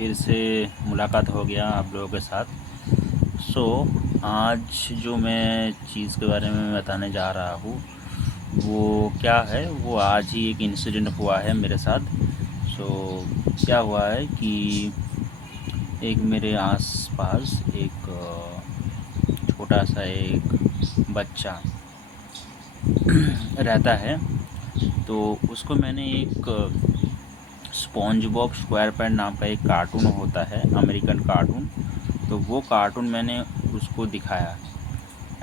फिर से मुलाकात हो गया आप लोगों के साथ। आज जो मैं चीज़ के बारे में बताने जा रहा हूँ वो क्या है, वो आज ही एक इंसिडेंट हुआ है मेरे साथ। क्या हुआ है कि एक मेरे आस-पास एक छोटा सा एक बच्चा रहता है। तो उसको मैंने एक स्पॉन्ज बॉब स्क्वायर पैंट नाम का एक कार्टून होता है, अमेरिकन कार्टून। तो वो कार्टून मैंने उसको दिखाया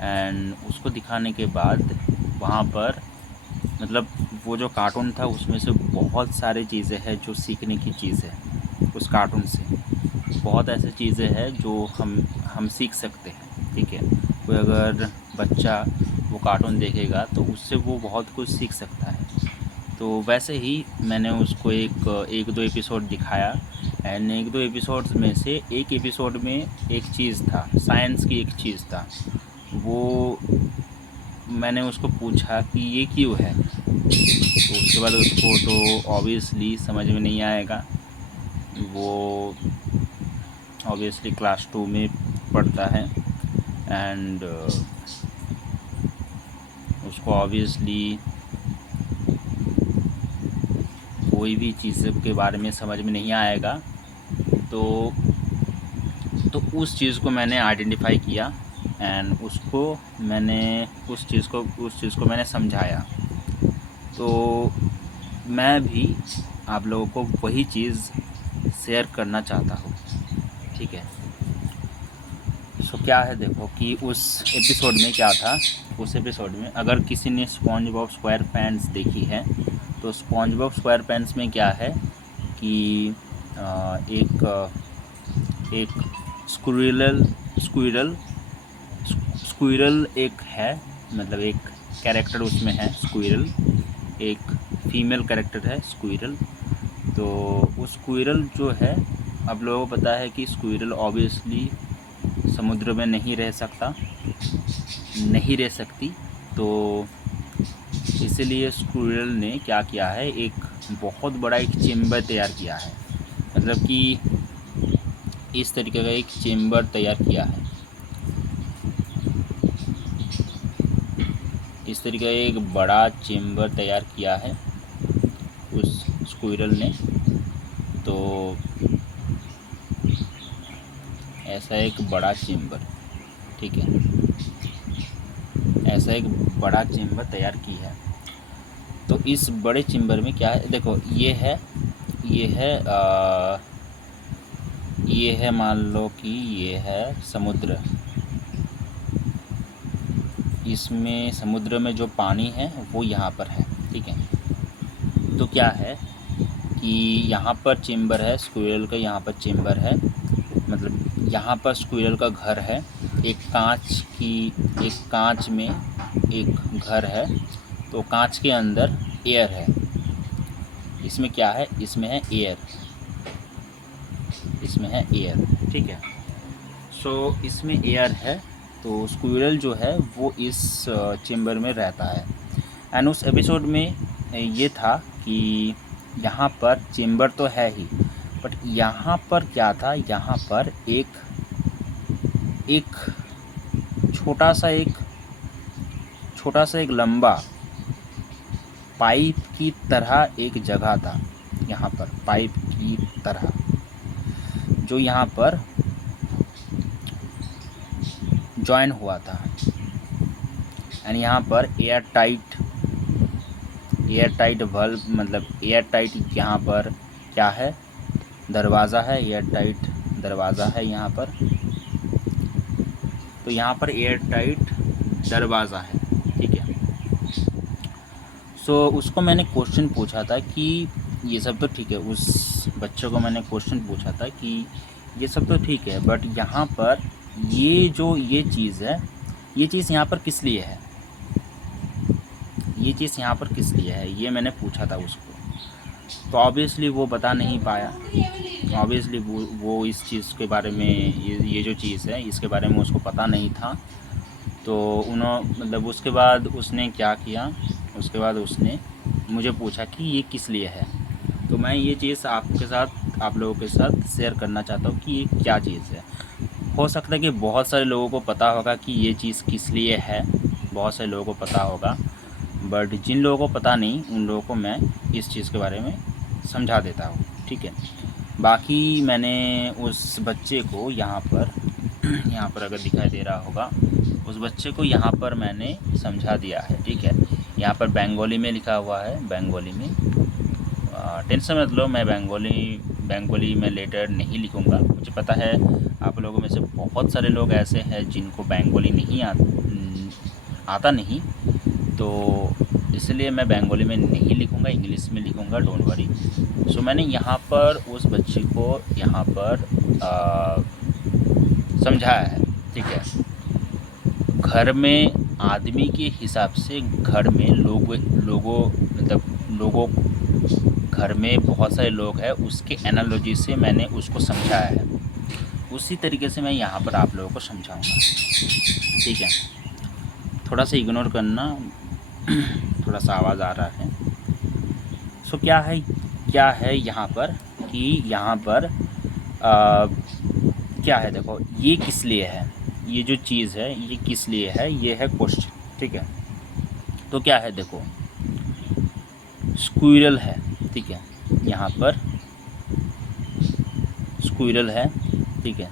एंड उसको दिखाने के बाद वहाँ पर मतलब वो जो कार्टून था उसमें से बहुत सारी चीज़ें हैं जो सीखने की चीज़ है। उस कार्टून से बहुत ऐसी चीज़ें हैं जो हम सीख सकते हैं। ठीक है, कोई अगर बच्चा वो कार्टून देखेगा तो उससे वो बहुत कुछ सीख सकता है। तो वैसे ही मैंने उसको एक दो एपिसोड दिखाया एंड एक दो एपिसोड्स में से एक एपिसोड में एक चीज़ था, साइंस की एक चीज़ था। वो मैंने उसको पूछा कि ये क्यों है, तो उसके बाद उसको तो ऑब्वियसली समझ में नहीं आएगा। वो ऑब्वियसली क्लास 2 में पढ़ता है एंड उसको ऑब्वियसली कोई भी चीज़ के बारे में समझ में नहीं आएगा। तो उस चीज़ को मैंने आइडेंटिफाई किया एंड उस चीज़ को मैंने समझाया। तो मैं भी आप लोगों को वही चीज़ शेयर करना चाहता हूँ। ठीक है, क्या है देखो कि उस एपिसोड में क्या था। उस एपिसोड में अगर किसी ने स्पॉन्ज बॉब स्क्वायर पैंट्स देखी है तो स्पॉन्ज बॉब स्क्वायर पैंट्स में क्या है कि एक स्क्विरल स्क्विरल एक है, मतलब एक कैरेक्टर उसमें है स्क्विरल, एक फीमेल कैरेक्टर है स्क्विरल। तो वो स्क्विरल जो है, आप लोगों को पता है कि स्क्विरल ऑब्वियसली समुद्र में नहीं रह सकती। तो इसीलिए स्क्विरल ने क्या किया है, एक बहुत बड़ा एक चेम्बर तैयार किया है। मतलब कि इस तरीके का एक चेम्बर तैयार किया है, इस तरीके का एक बड़ा चेम्बर तैयार किया है उस स्क्विरल ने। तो ऐसा एक बड़ा चेम्बर, ठीक है, ऐसा एक बड़ा चेम्बर तैयार की है। तो इस बड़े चेम्बर में क्या है, देखो ये है मान लो कि ये है समुद्र। इसमें समुद्र में जो पानी है वो यहाँ पर है। ठीक है, तो क्या है कि यहाँ पर चेम्बर है स्क्विरल का, यहाँ पर चेम्बर है, मतलब यहाँ पर स्क्विरल का घर है। एक कांच में एक घर है। तो कांच के अंदर एयर है। इसमें क्या है, इसमें है एयर, इसमें है एयर। ठीक है, इसमें एयर है। तो स्क्विरल जो है वो इस चेम्बर में रहता है। एंड उस एपिसोड में ये था कि यहाँ पर चेम्बर तो है ही, बट यहाँ पर क्या था, यहाँ पर एक छोटा सा एक लंबा पाइप की तरह एक जगह था। यहाँ पर पाइप की तरह जो यहाँ पर जॉइन हुआ था एंड यहाँ पर एयर टाइट बल्ब, मतलब एयर टाइट यहाँ पर क्या है, दरवाज़ा है, एयर टाइट दरवाज़ा है यहाँ पर। तो यहाँ पर एयर टाइट दरवाज़ा है। ठीक है, उसको मैंने क्वेश्चन पूछा था कि ये सब तो ठीक है, उस बच्चे को मैंने क्वेश्चन पूछा था कि ये सब तो ठीक है, बट यहाँ पर ये चीज़ है, ये चीज़ यहाँ पर किस लिए है, ये चीज़ यहाँ पर किस लिए है, ये मैंने पूछा था उसको। तो ऑब्वियसली वो बता नहीं पाया। ऑब्वियसली वो इस चीज़ के बारे में, ये जो चीज़ है इसके बारे में उसको पता नहीं था। तो मतलब उसके बाद उसने क्या किया, उसके बाद उसने मुझे पूछा कि ये किस लिए है। तो मैं ये चीज़ आप लोगों के साथ शेयर करना चाहता हूँ कि ये क्या चीज़ है। हो सकता है कि बहुत सारे लोगों को पता होगा कि ये चीज़ किस लिए है, बहुत सारे लोगों को पता होगा, बट जिन लोगों को पता नहीं उन लोगों को मैं इस चीज़ के बारे में समझा देता हूँ, ठीक है। बाकी मैंने उस बच्चे को यहाँ पर यहाँ पर अगर दिखाई दे रहा होगा, उस बच्चे को यहाँ पर मैंने समझा दिया है, ठीक है। यहाँ पर बंगाली में लिखा हुआ है, बंगाली में। टेंशन मत लो, मैं बंगाली में लेटर नहीं लिखूँगा। मुझे पता है आप लोगों में से बहुत सारे लोग ऐसे हैं जिनको बंगाली नहीं आता नहीं, तो इसलिए मैं बंगाली में नहीं लिखूँगा, इंग्लिश में लिखूँगा, डोंट वरी। सो मैंने यहाँ पर उस बच्ची को यहाँ पर समझाया है, ठीक है। घर में आदमी के हिसाब से घर में लोगों घर में बहुत सारे लोग हैं, उसके एनालॉजी से मैंने उसको समझाया है। उसी तरीके से मैं यहाँ पर आप लोगों को समझाऊंगा, ठीक है। थोड़ा सा इग्नोर करना, थोड़ा सा आवाज़ आ रहा है। सो क्या है यहाँ पर कि यहाँ पर क्या है, देखो ये किस लिए है, ये जो चीज़ है ये किस लिए है, ये है क्वेश्चन, ठीक है। तो क्या है, देखो स्क्विरल है, ठीक है। यहाँ पर स्क्विरल है, ठीक है।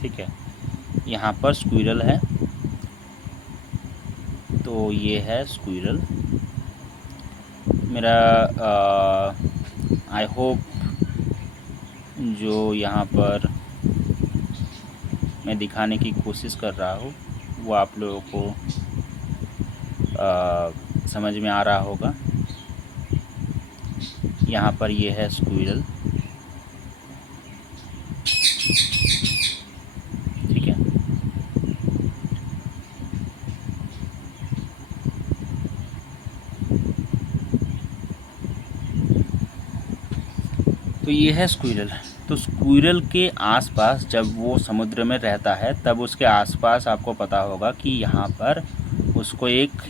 ठीक है, यहाँ पर स्क्विरल है, तो ये है स्क्विरल मेरा। आई होप जो यहाँ पर मैं दिखाने की कोशिश कर रहा हूँ वो आप लोगों को समझ में आ रहा होगा। यहाँ पर ये है स्क्विरल, ठीक है। तो ये है स्क्विरल। तो स्क्विरल के आसपास जब वो समुद्र में रहता है तब उसके आसपास आपको पता होगा कि यहाँ पर उसको एक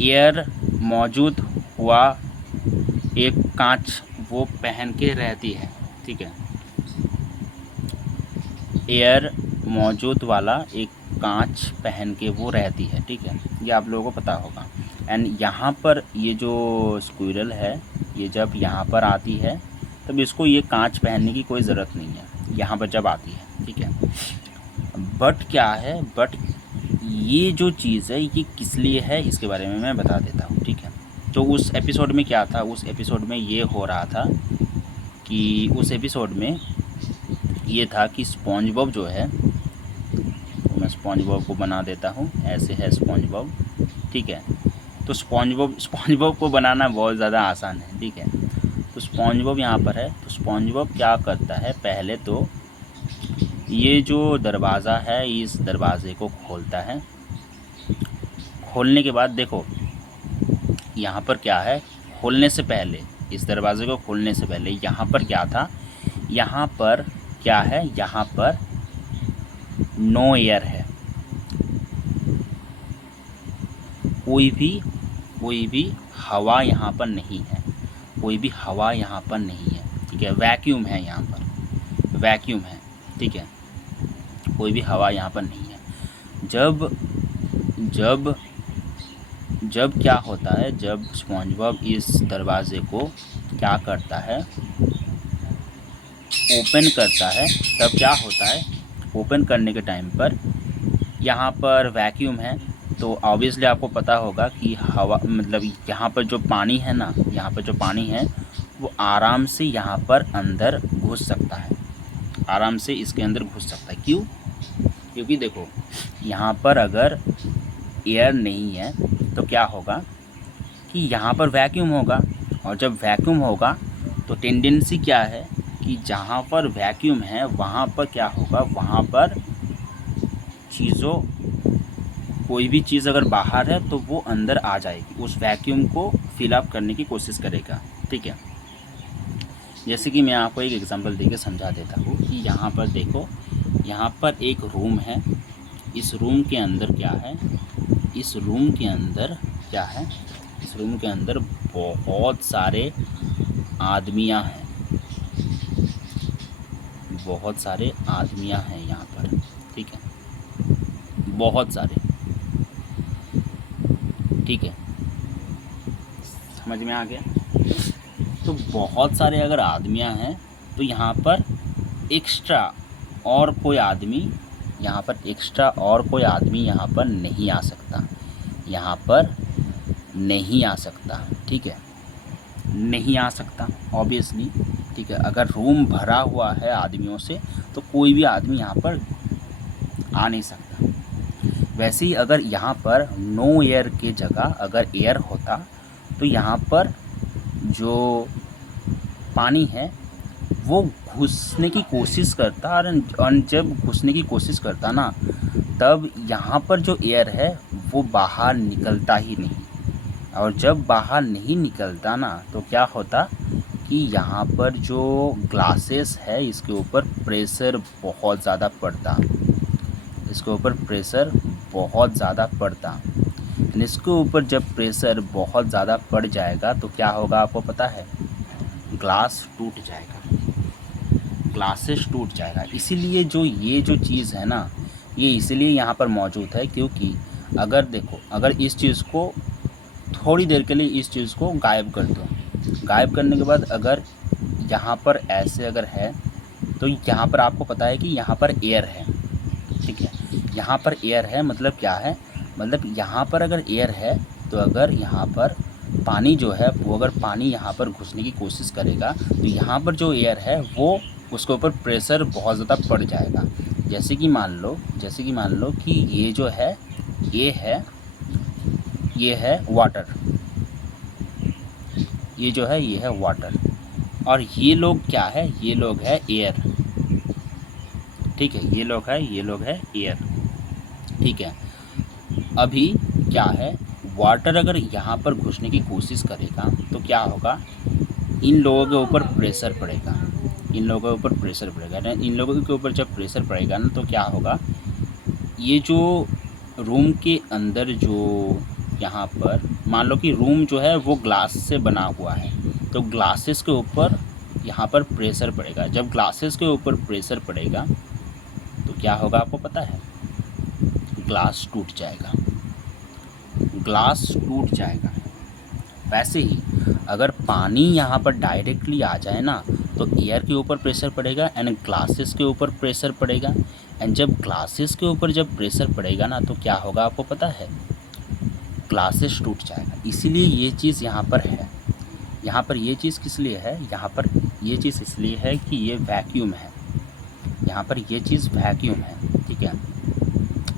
एयर मौजूद हुआ एक कांच वो पहन के रहती है, ठीक है। एयर मौजूद वाला एक कांच पहन के वो रहती है, ठीक है। ये आप लोगों को पता होगा। एंड यहाँ पर ये जो स्क्विरल है ये जब यहाँ पर आती है तब इसको ये कांच पहनने की कोई ज़रूरत नहीं है यहाँ पर जब आती है, ठीक है। बट क्या है, बट ये जो चीज़ है ये किस लिए है इसके बारे में मैं बता देता हूँ, ठीक है। तो उस एपिसोड में क्या था, उस एपिसोड में ये हो रहा था कि उस एपिसोड में ये था कि स्पॉन्ज बॉब जो है, तो मैं स्पॉन्ज बॉब को बना देता हूँ, ऐसे है स्पॉन्ज बॉब, ठीक है। तो स्पॉन्ज बॉब को बनाना बहुत ज़्यादा आसान है, ठीक है। तो स्पॉन्ज बॉब यहाँ पर है। तो स्पॉन्ज बॉब क्या करता है, पहले तो ये जो दरवाज़ा है इस दरवाज़े को खोलता है। खोलने के बाद देखो यहाँ पर क्या है, खोलने से पहले, इस दरवाज़े को खोलने से पहले यहाँ पर क्या था, यहाँ पर क्या है, यहाँ पर नो एयर है, कोई भी हवा यहाँ पर नहीं है, कोई भी हवा यहाँ पर नहीं है, ठीक है। वैक्यूम है यहाँ पर, वैक्यूम है, ठीक है। कोई भी हवा यहाँ पर नहीं है। जब जब जब क्या होता है, जब स्पॉन्ज बॉब इस दरवाज़े को क्या करता है, ओपन करता है, तब क्या होता है, ओपन करने के टाइम पर यहाँ पर वैक्यूम है। तो ऑब्वियसली आपको पता होगा कि हवा मतलब यहाँ पर जो पानी है ना, यहाँ पर जो पानी है वो आराम से यहाँ पर अंदर घुस सकता है, आराम से इसके अंदर घुस सकता है। क्यों? क्योंकि देखो यहाँ पर अगर एयर नहीं है तो क्या होगा कि यहाँ पर वैक्यूम होगा, और जब वैक्यूम होगा तो टेंडेंसी क्या है कि जहाँ पर वैक्यूम है वहाँ पर क्या होगा, वहाँ पर चीज़ों कोई भी चीज़ अगर बाहर है तो वो अंदर आ जाएगी, उस वैक्यूम को फिल अप करने की कोशिश करेगा। ठीक है, जैसे कि मैं आपको एक एग्जांपल देके समझा देता हूँ कि यहाँ पर देखो, यहाँ पर एक रूम है, इस रूम के अंदर क्या है, इस रूम के अंदर क्या है, इस रूम के अंदर बहुत सारे आदमियाँ हैं, बहुत सारे आदमियाँ हैं यहाँ पर। ठीक है, बहुत सारे। ठीक है, समझ में आ गया। तो बहुत सारे अगर आदमियाँ हैं तो यहाँ पर एक्स्ट्रा और कोई आदमी, यहाँ पर एक्स्ट्रा और कोई आदमी यहाँ पर नहीं आ सकता, यहाँ पर नहीं आ सकता। ठीक है, नहीं आ सकता ऑब्वियसली। ठीक है, अगर रूम भरा हुआ है आदमियों से तो कोई भी आदमी यहाँ पर आ नहीं सकता। वैसे ही अगर यहाँ पर नो एयर के जगह अगर एयर होता तो यहाँ पर जो पानी है वो घुसने की कोशिश करता, और जब घुसने की कोशिश करता ना, तब यहाँ पर जो एयर है वो बाहर निकलता ही नहीं। और जब बाहर नहीं निकलता ना तो क्या होता कि यहाँ पर जो ग्लासेस है इसके ऊपर प्रेशर बहुत ज़्यादा पड़ता, इसके ऊपर प्रेशर बहुत ज़्यादा पड़ता। इसके ऊपर जब प्रेशर बहुत ज़्यादा पड़ जाएगा तो क्या होगा आपको पता है, ग्लास टूट जाएगा, ग्लासेस टूट जाएगा। इसीलिए जो ये जो चीज़ है ना, ये इसलिए यहाँ पर मौजूद है क्योंकि अगर देखो, अगर इस चीज़ को थोड़ी देर के लिए इस चीज़ को गायब कर दो, गायब करने के बाद अगर यहाँ पर ऐसे अगर है तो यहाँ पर आपको पता है कि यहाँ पर एयर है। ठीक है, यहाँ पर एयर है मतलब क्या है, मतलब यहाँ पर अगर एयर है तो अगर यहाँ पर पानी जो है वो, अगर पानी यहाँ पर घुसने की कोशिश करेगा तो यहाँ पर जो एयर है वो उसके ऊपर प्रेशर बहुत ज़्यादा पड़ जाएगा। जैसे कि मान लो कि ये जो है, ये है वाटर, ये जो है ये है वाटर, और ये लोग क्या है, ये लोग है एयर। ठीक है, ये लोग है एयर। ठीक है, अभी क्या है, वाटर अगर यहाँ पर घुसने की कोशिश करेगा तो क्या होगा, इन लोगों के ऊपर प्रेशर पड़ेगा, इन लोगों के ऊपर प्रेशर पड़ेगा ना, इन लोगों के ऊपर जब प्रेशर पड़ेगा ना तो क्या होगा, ये जो रूम के अंदर जो यहाँ पर मान लो कि रूम जो है वो ग्लास से बना हुआ है, तो ग्लासेस के ऊपर यहाँ पर प्रेशर पड़ेगा। जब ग्लासेस के ऊपर प्रेशर पड़ेगा तो क्या होगा आपको पता है, ग्लास टूट जाएगा, ग्लास टूट जाएगा। वैसे ही अगर पानी यहाँ पर डायरेक्टली आ जाए ना तो एयर के ऊपर प्रेशर पड़ेगा एंड ग्लासेस के ऊपर प्रेशर पड़ेगा, एंड जब ग्लासेस के ऊपर जब प्रेशर पड़ेगा ना तो क्या होगा आपको पता है, ग्लासेस टूट जाएगा। इसीलिए ये चीज़ यहाँ पर है। यहाँ पर ये चीज़ किस लिए है, यहाँ पर ये चीज़ इसलिए है कि ये वैक्यूम है, यहाँ पर ये चीज़ वैक्यूम है। ठीक है,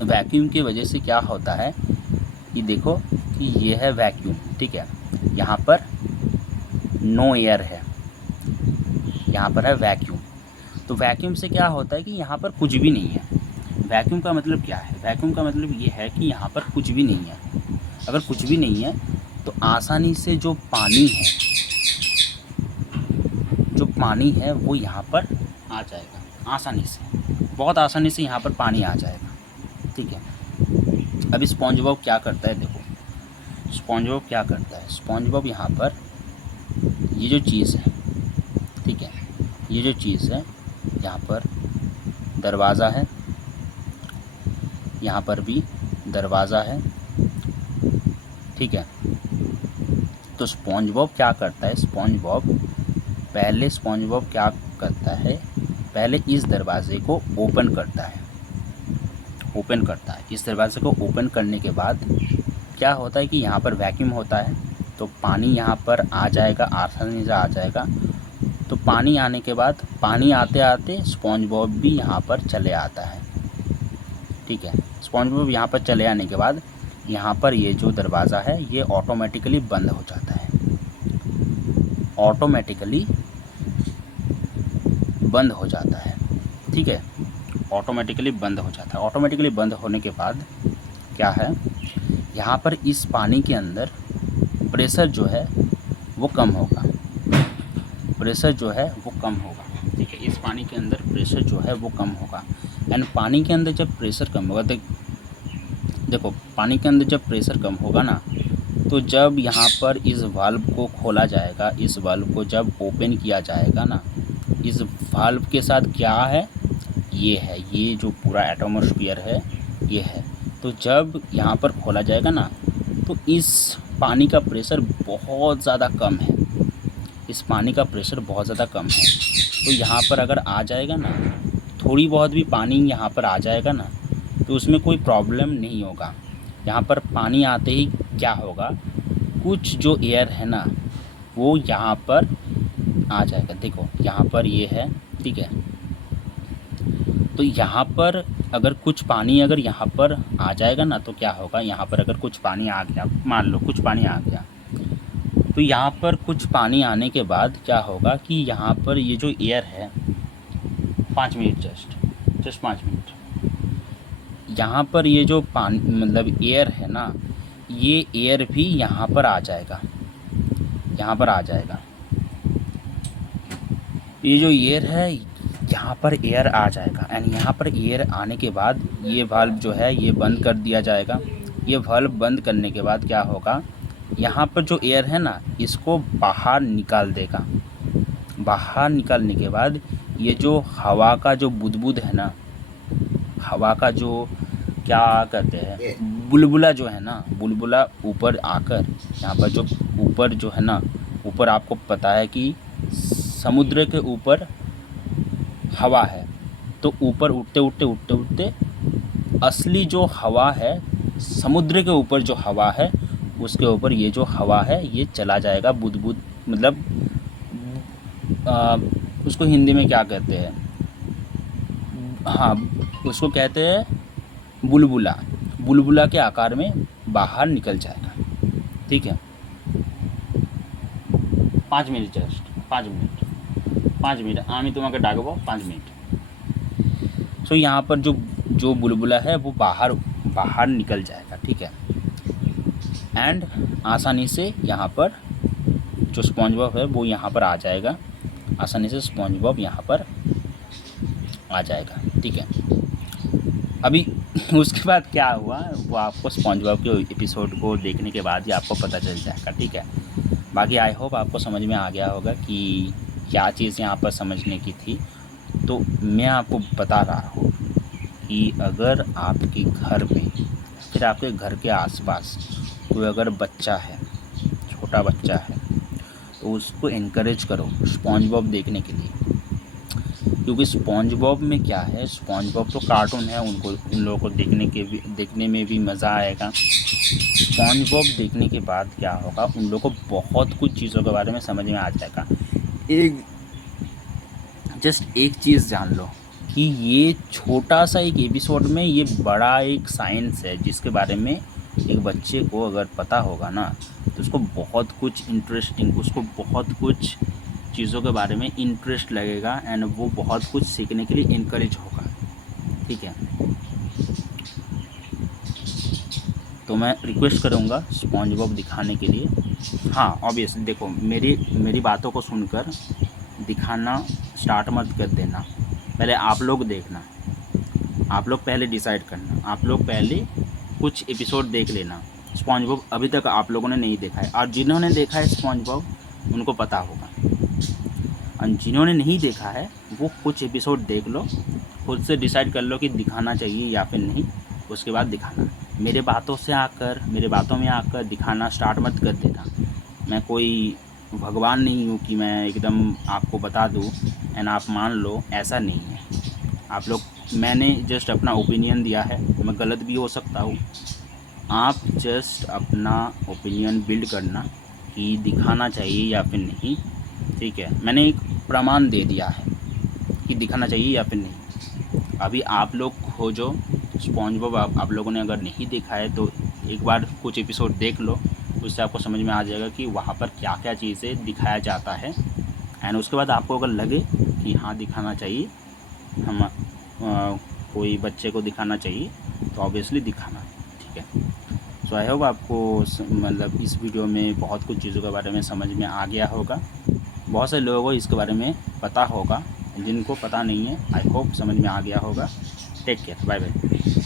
वैक्यूम की वजह से क्या होता है कि देखो कि ये है वैक्यूम। ठीक है, यहाँ पर नो एयर है, यहाँ पर है वैक्यूम। तो वैक्यूम से क्या होता है कि यहाँ पर कुछ भी नहीं है। वैक्यूम का मतलब क्या है, वैक्यूम का मतलब ये है कि यहाँ पर कुछ भी नहीं है। अगर कुछ भी नहीं है तो आसानी से जो पानी है, जो पानी है वो यहाँ पर आ जाएगा, आसानी से, बहुत आसानी से यहाँ पर पानी आ जाएगा। ठीक है, अब स्पॉन्ज बॉब क्या करता है, देखो स्पॉन्ज बॉब क्या करता है, स्पॉन्ज बॉब यहाँ पर ये जो चीज़ है, ठीक है, ये जो चीज़ है, यहाँ पर दरवाज़ा है, यहाँ पर भी दरवाज़ा है। ठीक है, तो स्पॉन्ज बॉब क्या करता है, स्पॉन्ज बॉब क्या करता है, पहले इस दरवाज़े को ओपन करता है, इस दरवाज़े को ओपन करने के बाद क्या होता है कि यहाँ पर वैक्यूम होता है तो पानी यहाँ पर आ जाएगा, आसानी से आ जाएगा। तो पानी आने के बाद, पानी आते आते स्पॉन्ज बॉब भी यहाँ पर चले आता है। ठीक है, स्पॉन्ज बॉब यहाँ पर चले आने के बाद यहाँ पर ये जो दरवाज़ा है ये ऑटोमेटिकली बंद हो जाता है, ऑटोमेटिकली बंद हो जाता है। ठीक है, ऑटोमेटिकली बंद हो जाता है। ऑटोमेटिकली बंद होने के बाद क्या है, यहाँ पर इस पानी के अंदर प्रेशर जो है वो कम होगा, प्रेशर जो है वो कम होगा, ठीक है। इस पानी के अंदर प्रेशर जो है वो कम होगा। एंड पानी के अंदर जब प्रेशर कम होगा, देखो पानी के अंदर जब प्रेशर कम होगा ना, तो जब यहाँ पर इस वाल्व को खोला जाएगा, इस वाल्व को जब ओपन किया जाएगा ना, इस वाल्व के साथ क्या है, ये है, ये जो पूरा एटमॉस्फेयर है ये है। तो जब यहाँ पर खोला जाएगा ना, तो इस पानी का प्रेशर बहुत ज़्यादा कम है, इस पानी का प्रेशर बहुत ज़्यादा कम है। तो यहाँ पर अगर आ जाएगा ना, थोड़ी बहुत भी पानी यहाँ पर आ जाएगा ना, तो उसमें कोई प्रॉब्लम नहीं होगा। यहाँ पर पानी आते ही क्या होगा, कुछ जो एयर है ना वो यहाँ पर आ जाएगा। देखो यहाँ पर ये है, ठीक है। तो यहाँ पर अगर कुछ पानी अगर यहाँ पर आ जाएगा ना, तो क्या होगा, यहाँ पर अगर कुछ पानी आ गया, मान लो कुछ पानी आ गया, तो यहाँ पर कुछ पानी आने के बाद क्या होगा कि यहाँ पर ये जो एयर है, 5 मिनट जस्ट 5 मिनट, यहाँ पर ये जो पानी मतलब एयर है ना, ये एयर भी यहाँ पर आ जाएगा, यहाँ पर आ जाएगा। ये जो एयर है यहाँ पर एयर आ जाएगा। एंड यहाँ पर एयर आने के बाद ये वाल्व जो है ये बंद कर दिया जाएगा। ये वाल्व बंद करने के बाद क्या होगा, यहाँ पर जो एयर है ना इसको बाहर निकाल देगा। बाहर निकालने के बाद ये जो हवा का जो बुदबुद है ना, हवा का जो क्या कहते हैं, बुलबुला जो है ना, बुलबुला ऊपर आकर यहाँ पर जो ऊपर जो है ना, ऊपर आपको पता है कि समुद्र के ऊपर हवा है, तो ऊपर उठते उठते उठते उठते असली जो हवा है, समुद्र के ऊपर जो हवा है उसके ऊपर ये जो हवा है ये चला जाएगा। बुदबुद मतलब उसको हिंदी में क्या कहते हैं, हाँ उसको कहते हैं बुलबुला। बुलबुला के आकार में बाहर निकल जाएगा, ठीक है। 5 मिनट जस्ट 5 मिनट आमी तुम्हें डाकबो 5 मिनट। सो यहाँ पर जो बुलबुला है वो बाहर निकल जाएगा, ठीक है। एंड आसानी से यहाँ पर जो स्पॉन्ज बॉब है वो यहाँ पर आ जाएगा, आसानी से स्पॉन्ज बॉब यहाँ पर आ जाएगा, ठीक है। अभी उसके बाद क्या हुआ वो आपको स्पॉन्ज बॉब के एपिसोड को देखने के बाद ही आपको पता चल जाएगा, ठीक है। बाकी आई होप आपको समझ में आ गया होगा कि क्या चीज़ यहाँ पर समझने की थी। तो मैं आपको बता रहा हूँ कि अगर आपके घर में फिर आपके घर के आसपास कोई अगर बच्चा है, छोटा बच्चा है, तो उसको इनकरेज करो स्पॉन्ज बॉब देखने के लिए। क्योंकि स्पॉन्ज बॉब में क्या है, स्पॉन्ज बॉब तो कार्टून है, उन लोगों को देखने में भी मज़ा आएगा। स्पॉन्ज बॉब देखने के बाद क्या होगा, उन लोगों को बहुत कुछ चीज़ों के बारे में समझ में आ जाएगा। जस्ट एक चीज़ जान लो कि ये छोटा सा एक एपिसोड में ये बड़ा एक साइंस है, जिसके बारे में एक बच्चे को अगर पता होगा ना, तो उसको बहुत कुछ इंटरेस्टिंग, उसको बहुत कुछ चीज़ों के बारे में इंटरेस्ट लगेगा एंड वो बहुत कुछ सीखने के लिए इनकरेज होगा, ठीक है। तो मैं रिक्वेस्ट करूँगा स्पॉन्ज बॉब दिखाने के लिए। हाँ ऑब्वियसली देखो मेरी बातों को सुनकर दिखाना स्टार्ट मत कर देना, पहले आप लोग देखना, आप लोग पहले डिसाइड करना, आप लोग पहले कुछ एपिसोड देख लेना। स्पॉन्ज बॉब अभी तक आप लोगों ने नहीं देखा है, और जिन्होंने देखा है स्पॉन्ज बॉब उनको पता होगा, और जिन्होंने नहीं देखा है वो कुछ एपिसोड देख लो, खुद से डिसाइड कर लो कि दिखाना चाहिए या फिर नहीं, उसके बाद दिखाना। मेरे बातों में आकर दिखाना स्टार्ट मत कर देना। मैं कोई भगवान नहीं हूँ कि मैं एकदम आपको बता दूँ एंड आप मान लो, ऐसा नहीं है। आप लोग, मैंने जस्ट अपना ओपिनियन दिया है, मैं गलत भी हो सकता हूँ, आप जस्ट अपना ओपिनियन बिल्ड करना कि दिखाना चाहिए या फिर नहीं, ठीक है। मैंने एक प्रमाण दे दिया है कि दिखाना चाहिए या फिर नहीं। अभी आप लोग खोजो स्पॉन्ज बॉब, आप लोगों ने अगर नहीं देखा है तो एक बार कुछ एपिसोड देख लो, उससे आपको समझ में आ जाएगा कि वहाँ पर क्या क्या चीज़ें दिखाया जाता है। एंड उसके बाद आपको अगर लगे कि हाँ दिखाना चाहिए, हम कोई बच्चे को दिखाना चाहिए, तो ऑब्वियसली दिखाना, ठीक है। ठीक है। सो आई होप आपको मतलब इस वीडियो में बहुत कुछ चीज़ों के बारे में समझ में आ गया होगा। बहुत से लोगों को इसके बारे में पता होगा, जिनको पता नहीं है आई होप समझ में आ गया होगा। Take care, bye bye.